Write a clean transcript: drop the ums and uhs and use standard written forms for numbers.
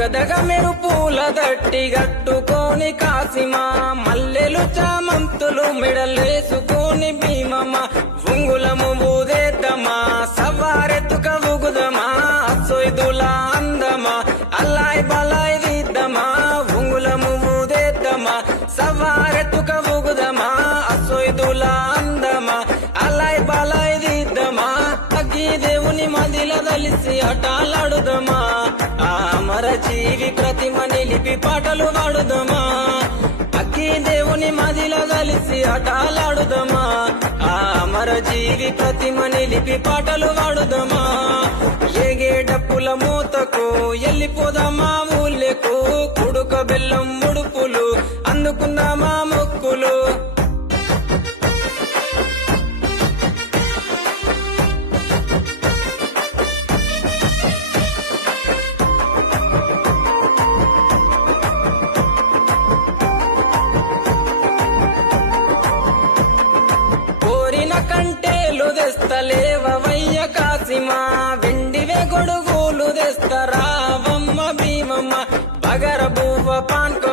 దగదగ మెరుపుల దట్టి గట్టుకోని కాసిమా మల్లెలు చామంతులు మెడలేసుకొని భీమమ్మ ఉంగులము ఊదేద్దమా సవారెత్తుక ఊగుదమా సొయ్దుల అందమా అల్లాయ్ బలాయ్ దిద్దమా ఉంగులము ఊదేద్దమా సవారెత్తుక ఊగుదమా సొయ్దుల అందమా అల్లాయ్ బలాయ్ దిద్దమా అగ్గి దేవుని మదిల దలిసి ఆటలాడుదమా అమర జీవి ప్రతిమ నిలిపి పాటలు పాడుదమా అగ్గి దేవుని మదిలో కలిసి ఆటలాడుదమా అమర జీవి ప్రతిమ నిలిపి పాటలు పాడుదమా ఏగే డప్పుల మూతకు ఎల్లిపోదామా ఊళ్ళకు కుడుక బెల్లం ముడుపులు అందుకుందామా మొక్కులు కంటేలు తెస్తలేవయ్య కాసిమా వెండివే గొడుగులు తెస్తరావమ్మ భీమమ్మ బగర బువ్వ పాన్క